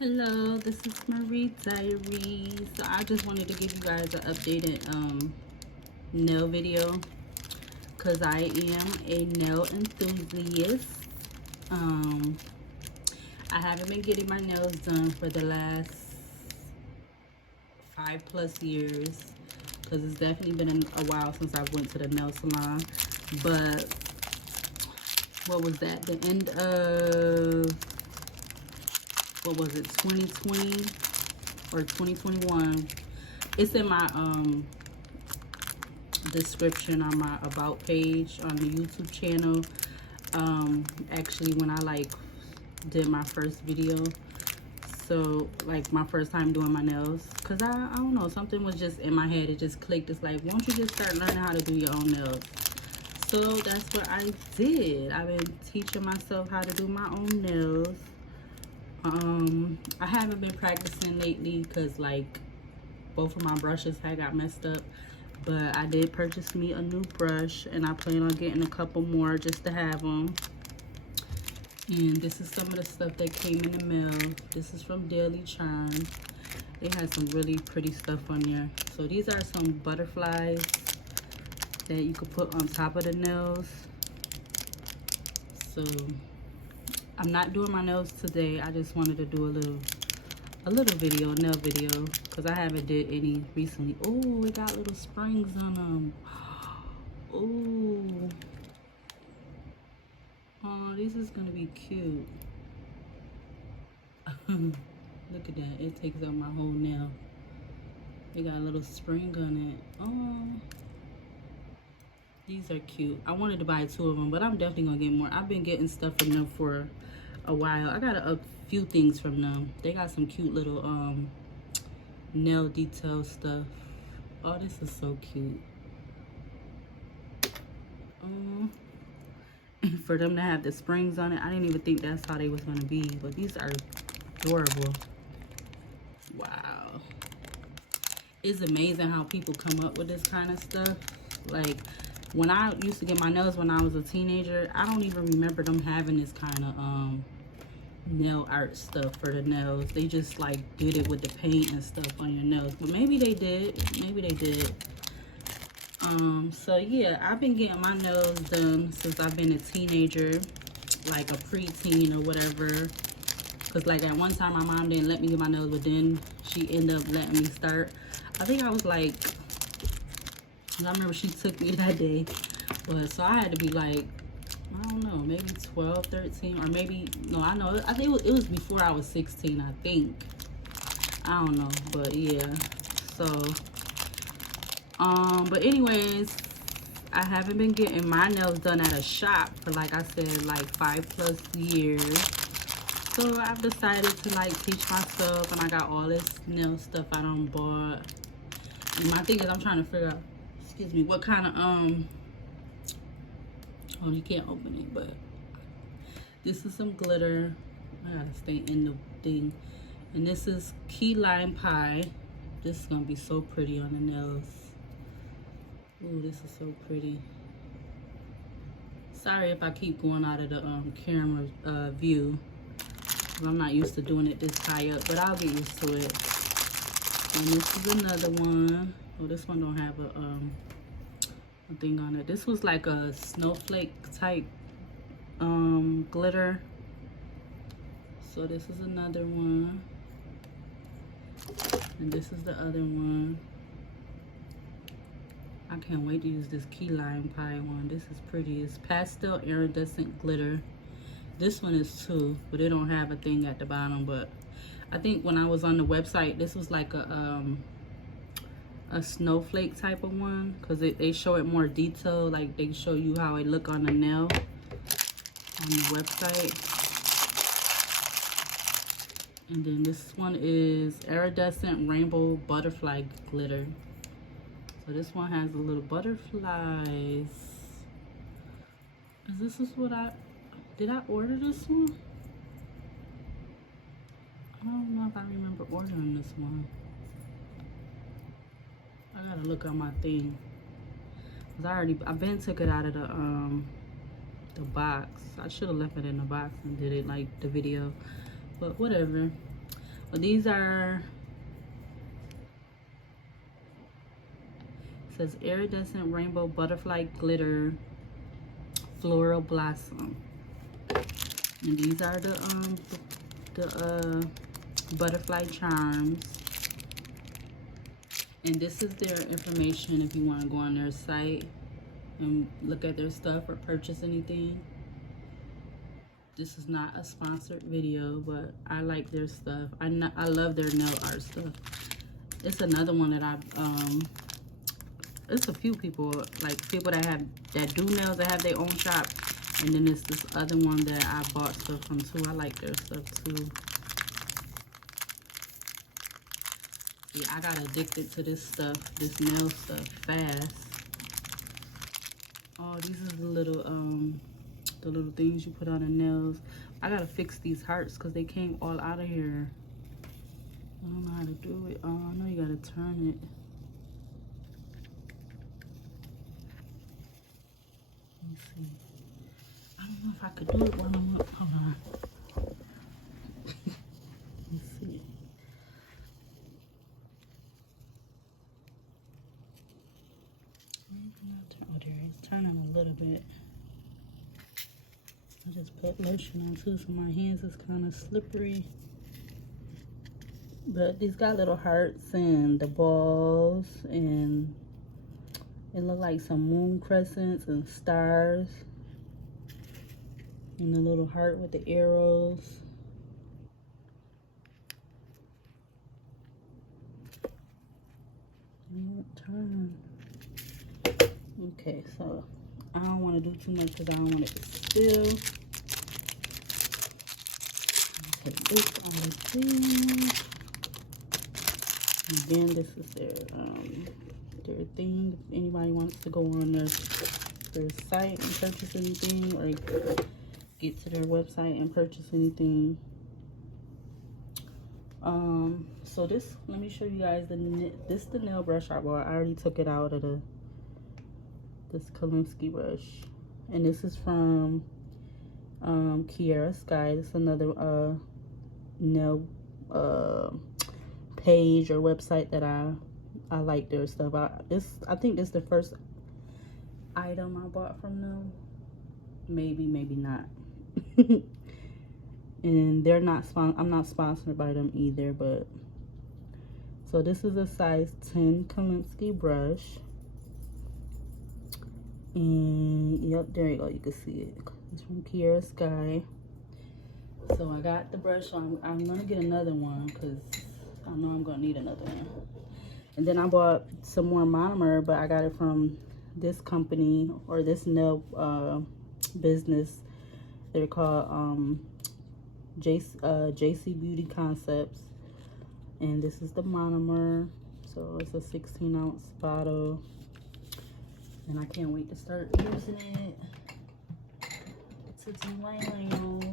Hello, this is Marie Diary. So I just wanted to give you guys an updated nail video because I am a nail enthusiast. Um, I haven't been getting my nails done for the last 5+ years because it's definitely been a while since I went to the nail salon. But what was that? The end of, what was it, 2020 or 2021? It's in my description on my about page on the YouTube channel. Actually, when I did my first video, so like my first time doing my nails, because I don't know, something was just in my head. It just clicked. It's like, won't you just start learning how to do your own nails? So that's what I did. I've been teaching myself how to do my own nails. I haven't been practicing lately because like both of my brushes had got messed up, but I did purchase me a new brush and I plan on getting a couple more just to have them. And this is some of the stuff that came in the mail. This is from Daily Charm. They had some really pretty stuff on there. So these are some butterflies that you could put on top of the nails. So I'm not doing my nails today. I just wanted to do a little video, nail video, because I haven't did any recently. Oh, it got little springs on them. Oh, oh, this is gonna be cute. Look at that, it takes out my whole nail. It got a little spring on it. Oh, these are cute. I wanted to buy 2 of them, but I'm definitely gonna get more. I've been getting stuff from them for a while. I got a few things from them. They got some cute little nail detail stuff. Oh, this is so cute. And for them to have the springs on it, I didn't even think that's how they was gonna be, but these are adorable. Wow, it's amazing how people come up with this kind of stuff. Like when I used to get my nails when I was a teenager, I don't even remember them having this kind of nail art stuff for the nails. They just like did it with the paint and stuff on your nails, but maybe they did, maybe they did. So yeah, I've been getting my nails done since I've been a teenager, like a preteen or whatever, because like at one time my mom didn't let me get my nails, but then she ended up letting me start. I think I was like, I remember she took me that day, but so I had to be like, I don't know, maybe 12, 13, or maybe, no, I know, I think it was before I was 16, I think. I don't know, but yeah. So, but anyways, I haven't been getting my nails done at a shop for, like I said, like 5+ years. So I've decided to like teach myself, and I got all this nail stuff I done bought. And my thing is, I'm trying to figure out, excuse me, what kind of, oh, you can't open it, but this is some glitter. I gotta stay in the thing. And this is key lime pie. This is gonna be so pretty on the nails. Ooh, this is so pretty. Sorry if I keep going out of the camera view, because I'm not used to doing it this high up, but I'll get used to it. And this is another one. Oh, this one don't have a thing on it. This was like a snowflake type glitter. So this is another one, and this is the other one. I can't wait to use this key lime pie one. This is pretty. It's pastel iridescent glitter. This one is too, but it don't have a thing at the bottom. But I think when I was on the website, this was like a snowflake type of one, because they show it more detailed. Like they show you how it look on the nail on the website. And then this one is iridescent rainbow butterfly glitter. So this one has the little butterflies. This is what did I order this one? I don't know if I remember ordering this one. I gotta look on my thing, because I've been took it out of the box. I should have left it in the box and did it like the video, but whatever. But these are, it says Iridescent Rainbow Butterfly Glitter Floral Blossom. And these are the butterfly charms. And this is their information if you want to go on their site and look at their stuff or purchase anything. This is not a sponsored video, but I like their stuff. I love their nail art stuff. It's another one that it's a few people, like people that do nails, that have their own shop. And then it's this other one that I bought stuff from too. I like their stuff too. Yeah, I got addicted to this stuff, this nail stuff, fast. Oh, these are the little things you put on the nails. I gotta fix these hearts because they came all out of here. I don't know how to do it. Oh, I know you gotta turn it. Let me see. I don't know if I could do it while I'm up. Hold on. Let's see. Oh, there it's turning a little bit. I just put lotion on too, so my hands is kind of slippery. But these got little hearts and the balls, and it look like some moon crescents and stars. And the little heart with the arrows. Turn. Okay, so I don't want to do too much because I don't want it to spill. Take this out of here. And then this is their thing. If anybody wants to go on their site and purchase anything, or get to their website and purchase anything. So this, let me show you guys the nail brush I bought. I already took it out of this Kaminsky brush, and this is from Kiara Sky. This is another nail page or website that I like their stuff. I think this is the first item I bought from them. Maybe not. And they're not I'm not sponsored by them either, but so this is a size 10 Kaminsky brush. And yep, there you go, you can see it. It's from Kiara Sky. So I got the brush, so I'm gonna get another one because I know I'm gonna need another one. And then I bought some more monomer, but I got it from this company, or this nail business. They're called JC Beauty Concepts, and this is the monomer. So it's a 16-ounce bottle, and I can't wait to start using it to do my nails.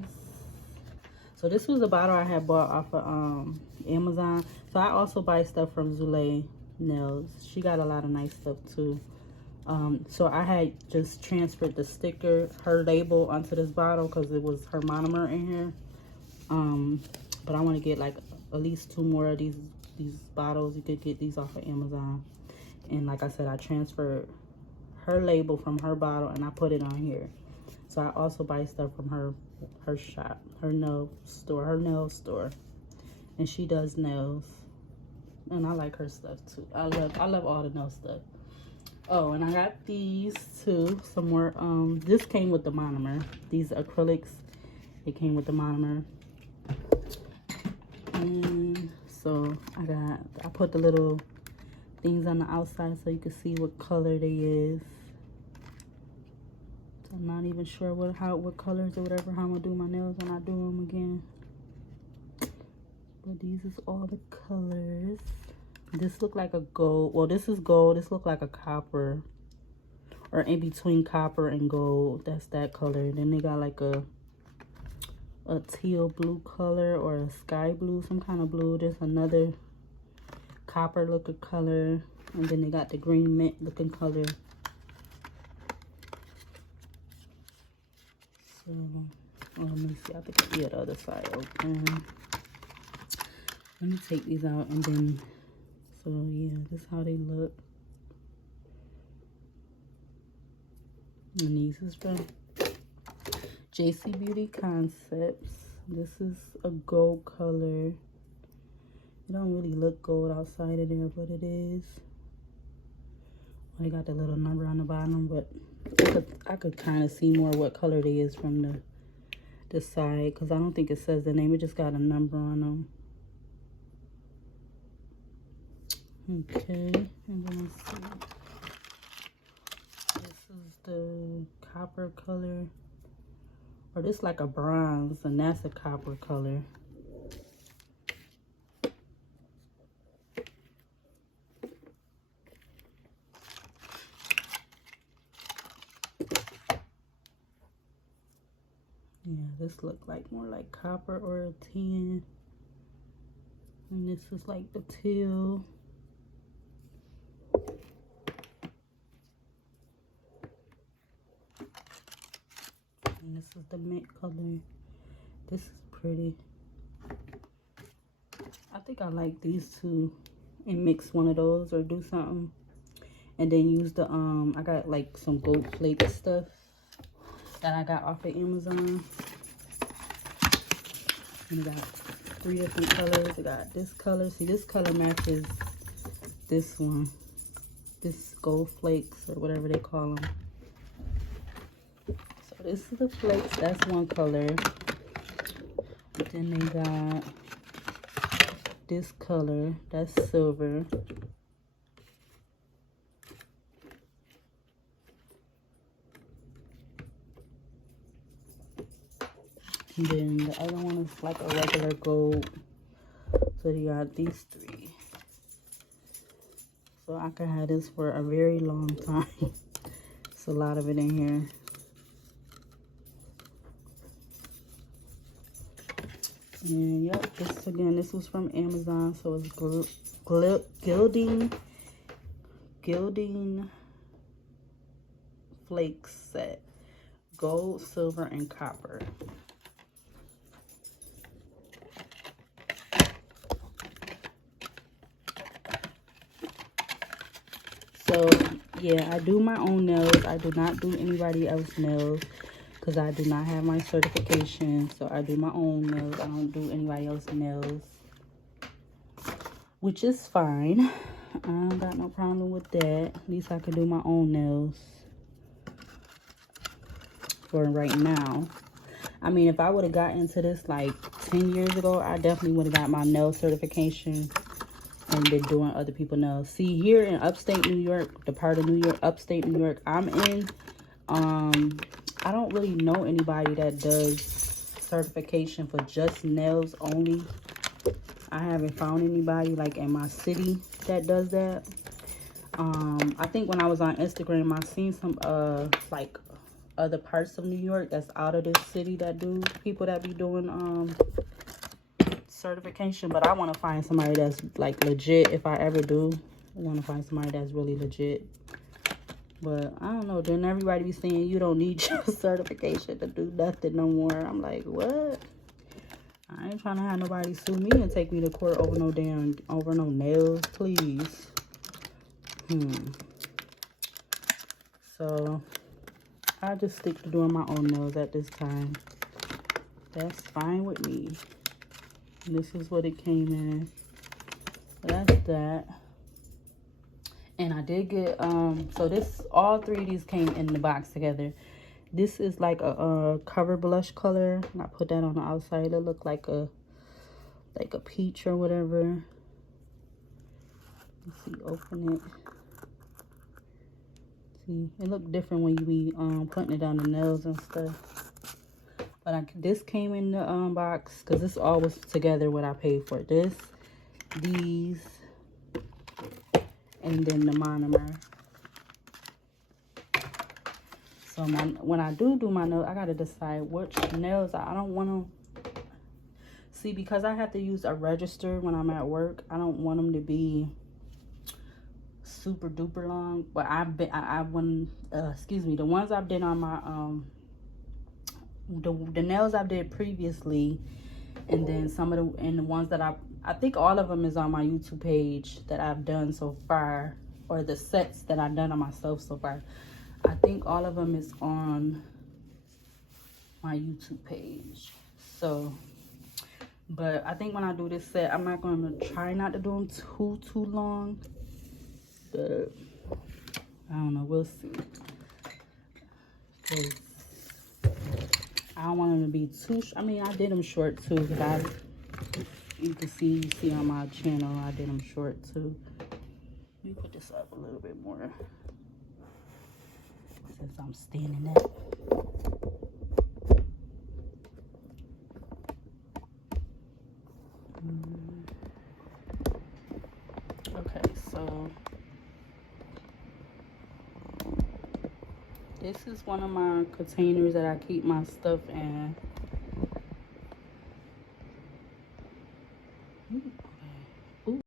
So this was a bottle I had bought off of Amazon. So I also buy stuff from Zulay Nails. She got a lot of nice stuff too. So I had just transferred the sticker, her label, onto this bottle because it was her monomer in here. But I want to get like at least 2 more of these bottles. You could get these off of Amazon. And like I said, I transferred her label from her bottle and I put it on here. So I also buy stuff from her shop, her nail store. And she does nails. And I like her stuff too. I love all the nail stuff. Oh, and I got these too, some more. This came with the monomer. These acrylics, it came with the monomer. And so I put the little things on the outside so you can see what color they is. So I'm not even sure what colors or whatever, how I'm gonna do my nails when I do them again. But these is all the colors. This look like a gold. Well, this is gold. This look like a copper, or in between copper and gold. That's that color. Then they got like a teal blue color, or a sky blue, some kind of blue. There's another copper looking color, and then they got the green mint looking color. So let me see. I think I get the other side open. Let me take these out and then, so yeah, this is how they look. And these is from JC Beauty Concepts. This is a gold color. It don't really look gold outside of there, but it is. I got the little number on the bottom, but I could kind of see more what color it is from the side, because I don't think it says the name. It just got a number on them. Okay, and then let's see. This is the copper color, or this like a bronze, and that's a copper color. Yeah, this look like more like copper or a tan, and this is like the teal. And this is the mint color. This is pretty. I think I like these two and mix one of those or do something. And then use the, I got like some gold flake stuff that I got off of Amazon. And I got 3 different colors. I got this color. See, this color matches this one. This gold flakes or whatever they call them. This is the flakes, that's one color. Then they got this color, that's silver. And then the other one is like a regular gold. So you got these 3. So I could have this for a very long time. It's a lot of it in here. And yep, this again, this was from Amazon, so it's gilding flakes set, gold, silver, and copper. So yeah, I do my own nails. I do not do anybody else's nails, because I do not have my certification. So I do my own nails. I don't do anybody else's nails, which is fine. I don't got no problem with that. At least I can do my own nails for right now. I mean, if I would have got into this like 10 years ago, I definitely would have got my nail certification and been doing other people's nails. See, here in upstate New York, the part of New York, upstate New York I'm in, I don't really know anybody that does certification for just nails only. I haven't found anybody like in my city that does that. I think when I was on Instagram, I seen some like other parts of New York that's out of this city that do, people that be doing certification. But I want to find somebody that's like legit. If I ever do, I want to find somebody that's really legit. But I don't know, then everybody be saying you don't need your certification to do nothing no more. I'm like, what? I ain't trying to have nobody sue me and take me to court over no nails, please. So I just stick to doing my own nails at this time. That's fine with me. And this is what it came in. That's that. And I did get, so this, all 3 of these came in the box together. This is like a cover blush color. And I put that on the outside. It looked like a peach or whatever. Let's see, open it. See, it looked different when you be putting it on the nails and stuff. But this came in the box, because this all was together what I paid for. This, these, and then the monomer. So when I do my nails, I gotta decide which nails. I don't want to see, because I have to use a register when I'm at work. I don't want them to be super duper long. But excuse me, the ones I've done on my the nails I did previously, and then some of the ones that I think all of them is on my YouTube page that I've done so far, or the sets that I've done on myself so far. I think all of them is on my YouTube page. So, but I think when I do this set, I'm not going to try not to do them too long. But I don't know, we'll see. Cause I don't want them to be too. I mean, I did them short too. Cause you see on my channel, I did them short too. Let me put this up a little bit more since I'm standing up. Okay, so this is one of my containers that I keep my stuff in. Okay.